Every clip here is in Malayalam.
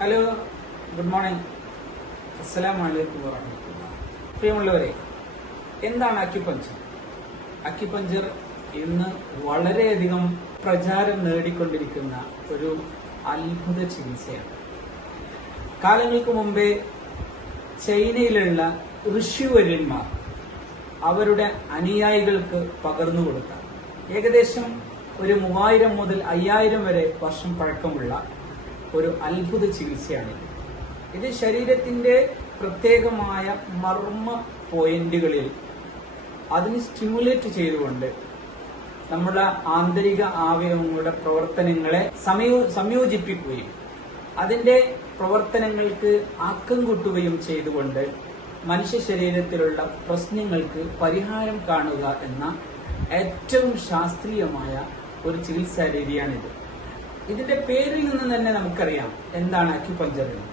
ഹലോ ഗുഡ് മോർണിംഗ് അസ്സലാം വലൈക്കും വറഹമത്തുള്ള പ്രിയമുള്ളവരെ എന്താണ് അക്യുപഞ്ചർ അക്യുപഞ്ചർ ഇന്ന് വളരെയധികം പ്രചാരം നേടിക്കൊണ്ടിരിക്കുന്ന ഒരു അത്ഭുത ചികിത്സയാണ്. കാലങ്ങൾക്ക് മുമ്പേ ചൈനയിലുള്ള ഋഷിവര്യന്മാർ അവരുടെ അനുയായികൾക്ക് പകർന്നു കൊടുത്ത ഏകദേശം ഒരു മൂവായിരം മുതൽ അയ്യായിരം വരെ വർഷം പഴക്കമുള്ള ഒരു അത്ഭുത ചികിത്സയാണ്. ഇത് ശരീരത്തിന്റെ പ്രത്യേകമായ മർമ്മ പോയിന്റുകളിൽ അതിന് സ്റ്റിമുലേറ്റ് ചെയ്തുകൊണ്ട് നമ്മുടെ ആന്തരിക അവയവങ്ങളുടെ പ്രവർത്തനങ്ങളെ സമയോ സംയോജിപ്പിക്കുകയും അതിന്റെ പ്രവർത്തനങ്ങൾക്ക് ആക്കം കൂട്ടുകയും ചെയ്തുകൊണ്ട് മനുഷ്യ ശരീരത്തിലുള്ള പ്രശ്നങ്ങൾക്ക് പരിഹാരം കാണുക എന്ന ഏറ്റവും ശാസ്ത്രീയമായ ഒരു ചികിത്സാ രീതിയാണിത്. ഇതിന്റെ പേരിൽ നിന്ന് തന്നെ നമുക്കറിയാം എന്താണ് അക്യുപഞ്ചർ എന്ന്.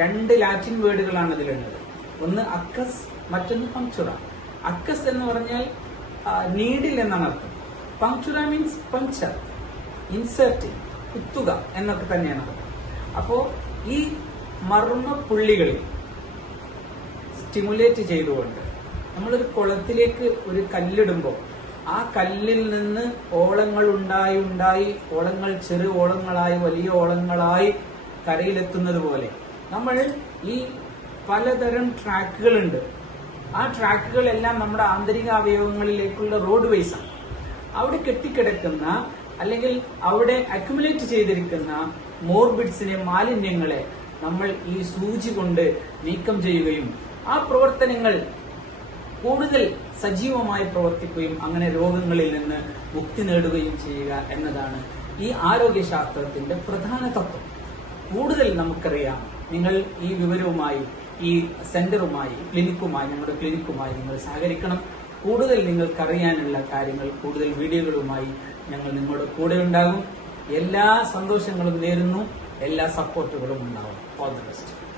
രണ്ട് ലാറ്റിൻ വേർഡുകളാണ് ഇതിലുള്ളത് ഒന്ന് അക്കസ് മറ്റൊന്ന് പങ്ക്ചുറ അക്കസ് എന്ന് പറഞ്ഞാൽ നീഡിൽ എന്നാണ് അർത്ഥം. പങ്ക്ചുറ മീൻസ് പങ്ക്ചർ ഇൻസേർട്ട് കുത്തുക എന്നൊക്കെ തന്നെയാണ് അർത്ഥം. അപ്പോ ഈ മർമ്മ പുള്ളികളിൽ സ്റ്റിമുലേറ്റ് ചെയ്തുകൊണ്ട് നമ്മളൊരു കുളത്തിലേക്ക് ഒരു കല്ലിടുമ്പോൾ ആ കല്ലിൽ നിന്ന് ഓളങ്ങൾ ഉണ്ടായി ഉണ്ടായി ഓളങ്ങൾ ചെറു ഓളങ്ങളായി വലിയ ഓളങ്ങളായി കരയിലെത്തുന്നത് പോലെ. നമ്മൾ ഈ പലതരം ട്രാക്കുകളുണ്ട്. ആ ട്രാക്കുകളെല്ലാം നമ്മുടെ ആന്തരിക അവയവങ്ങളിലേക്കുള്ള റോഡ് വേസാണ് അവിടെ കെട്ടിക്കിടക്കുന്ന അല്ലെങ്കിൽ അവിടെ അക്യുമുലേറ്റ് ചെയ്തിരിക്കുന്ന മോർബിഡ്സിനെ മാലിന്യങ്ങളെ നമ്മൾ ഈ സൂചി കൊണ്ട് നീക്കം ചെയ്യുകയും ആ പ്രവർത്തനങ്ങൾ കൂടുതൽ സജീവമായി പ്രവർത്തിക്കുകയും അങ്ങനെ രോഗങ്ങളിൽ നിന്ന് മുക്തി നേടുകയും ചെയ്യുക എന്നതാണ് ഈ ആരോഗ്യശാസ്ത്രത്തിന്റെ പ്രധാന തത്വം. കൂടുതൽ നമുക്കറിയാം. നിങ്ങൾ ഈ വിവരവുമായി ഈ സെന്ററുമായി ക്ലിനിക്കുമായി നമ്മുടെ ക്ലിനിക്കുമായി നിങ്ങൾ സഹകരിക്കണം. കൂടുതൽ നിങ്ങൾക്കറിയാനുള്ള കാര്യങ്ങൾ കൂടുതൽ വീഡിയോകളുമായി ഞങ്ങൾ നിങ്ങളുടെ കൂടെ ഉണ്ടാകും. എല്ലാ സന്തോഷങ്ങളും നേരുന്നു. എല്ലാ സപ്പോർട്ടുകളും ഉണ്ടാവും. All the best